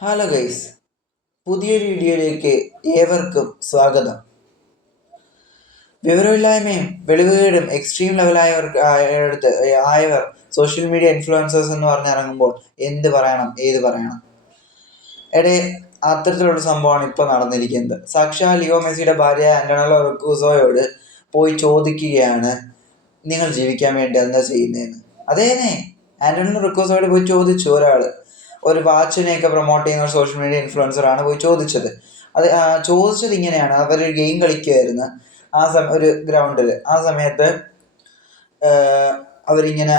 Hello guys, പുതിയൊരു വീഡിയോയിലേക്ക് ഏവർക്കും സ്വാഗതം. വിവരമില്ലായ്മയും വെളിവുകേടും എക്സ്ട്രീം ലെവലായവർക്ക് ആയവർ സോഷ്യൽ മീഡിയ ഇൻഫ്ലുവൻസേഴ്സ് എന്ന് പറഞ്ഞിറങ്ങുമ്പോൾ എന്ത് പറയണം, ഏത് പറയണം? അത്തരത്തിലുള്ള സംഭവമാണ് ഇപ്പോൾ നടന്നിരിക്കുന്നത്. സാക്ഷാൽ ലിയോ മെസ്സിയുടെ ഭാര്യ ആന്റണേല റൂസോയോട് പോയി ചോദിക്കുകയാണ്, നിങ്ങൾ ജീവിക്കാൻ വേണ്ടി എന്താ ചെയ്യുന്നതെന്ന്. അതേനെ, ആന്റണേല റൂസോയോട് പോയി ചോദിച്ചു. ഒരു വാച്ചിനെയൊക്കെ പ്രൊമോട്ട് ചെയ്യുന്ന ഒരു സോഷ്യൽ മീഡിയ ഇൻഫ്ലുവൻസർ ആണ് പോയി ചോദിച്ചത്. ചോദിച്ചത് ഇങ്ങനെയാണ്. അവരൊരു ഗെയിം കളിക്കുമായിരുന്നു ഒരു ഗ്രൗണ്ടിൽ. ആ സമയത്ത് അവരിങ്ങനെ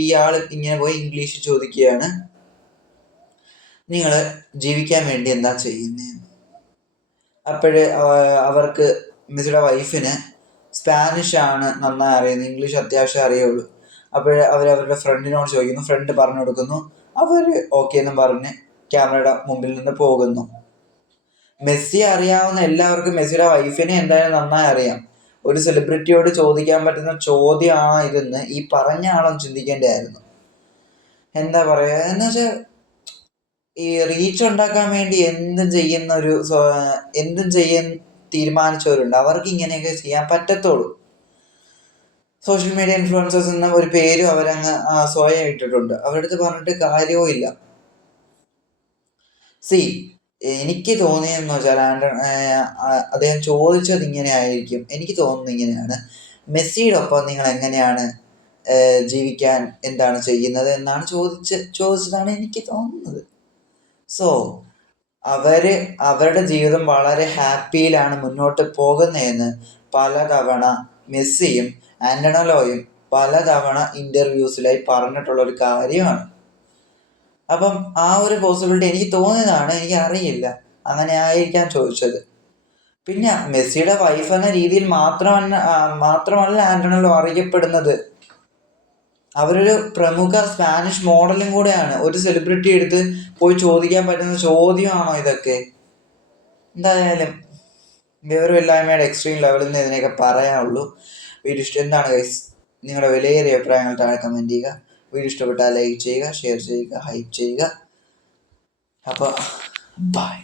ഇയാൾ ഇങ്ങനെ പോയി ഇംഗ്ലീഷ് ചോദിക്കുകയാണ്, നിങ്ങൾ ജീവിക്കാൻ വേണ്ടി എന്താ ചെയ്യുന്നതെന്ന്. അപ്പോഴ് അവർക്ക് മെസ്സിയുടെ വൈഫിന് സ്പാനിഷ് ആണ് നന്നായി അറിയുന്നത്, ഇംഗ്ലീഷ് അത്യാവശ്യം അറിയുള്ളൂ. അവരവരുടെ ഫ്രണ്ടിനോട് ചോദിക്കുന്നു, ഫ്രണ്ട് പറഞ്ഞു കൊടുക്കുന്നു. അവർ ഓക്കെ എന്നും പറഞ്ഞ് ക്യാമറയുടെ മുമ്പിൽ നിന്ന് പോകുന്നു. മെസ്സി അറിയാവുന്ന എല്ലാവർക്കും മെസ്സിയുടെ വൈഫിനെ എന്തായാലും നന്നായി അറിയാം. ഒരു സെലിബ്രിറ്റിയോട് ചോദിക്കാൻ പറ്റുന്ന ചോദ്യമാണോ ഇതെന്ന് ഈ പറഞ്ഞ ആളും ചിന്തിക്കേണ്ടതായിരുന്നു. എന്താ പറയുക എന്ന് വെച്ചാൽ, ഈ റീച്ച് ഉണ്ടാക്കാൻ വേണ്ടി എന്തും ചെയ്യാൻ തീരുമാനിച്ചവരുണ്ട്. അവർക്ക് ഇങ്ങനെയൊക്കെ ചെയ്യാൻ പറ്റത്തുള്ളൂ. സോഷ്യൽ മീഡിയ ഇൻഫ്ലുവൻസേഴ്സ് എന്ന ഒരു പേരും അവരങ്ങ് സ്വയം ഇട്ടിട്ടുണ്ട്. അവരുടെ അടുത്ത് പറഞ്ഞിട്ട് കാര്യവും ഇല്ല. എനിക്ക് തോന്നിയെന്ന് വെച്ചാൽ അദ്ദേഹം ചോദിച്ചത് ഇങ്ങനെ ആയിരിക്കും. എനിക്ക് തോന്നുന്നത് ഇങ്ങനെയാണ്, മെസ്സിയുടെ ഒപ്പം നിങ്ങൾ എങ്ങനെയാണ് ജീവിക്കാൻ എന്താണ് ചെയ്യുന്നത് എന്നാണ് ചോദിച്ചതാണ് എനിക്ക് തോന്നുന്നത്. സോ അവരുടെ ജീവിതം വളരെ ഹാപ്പിയിലാണ് മുന്നോട്ട് പോകുന്നതെന്ന് പലതവണ മെസ്സിയും ആന്റണേലയും പലതവണ ഇന്റർവ്യൂസിലായി പറഞ്ഞിട്ടുള്ള ഒരു കാര്യമാണ്. അപ്പം ആ ഒരു പോസിബിലിറ്റി എനിക്ക് തോന്നിയതാണ്, എനിക്ക് അറിയില്ല, അങ്ങനെ ആയിരിക്കാൻ ചോദിച്ചത്. പിന്നെ മെസ്സിയുടെ വൈഫ് എന്ന രീതിയിൽ മാത്രമല്ല ആന്റണേല അറിയപ്പെടുന്നത്. അവരൊരു പ്രമുഖ സ്പാനിഷ് മോഡലും കൂടെയാണ്. ഒരു സെലിബ്രിറ്റി എടുത്ത് പോയി ചോദിക്കാൻ പറ്റുന്ന ചോദ്യമാണോ ഇതൊക്കെ? എന്തായാലും വിവരമില്ലായ്മയുടെ എക്സ്ട്രീം ലെവലിൽ നിന്ന് ഇതിനെയൊക്കെ പറയാനുള്ളൂ. വീഡിയോ എന്താണ് ഗൈസ്, നിങ്ങളുടെ വിലയേറിയ അഭിപ്രായങ്ങൾ താഴെ കമൻറ്റ് ചെയ്യുക. വീഡിയോ ഇഷ്ടപ്പെട്ടാൽ ലൈക്ക് ചെയ്യുക, ഷെയർ ചെയ്യുക, ഹൈപ്പ് ചെയ്യുക. അപ്പോൾ ബൈ.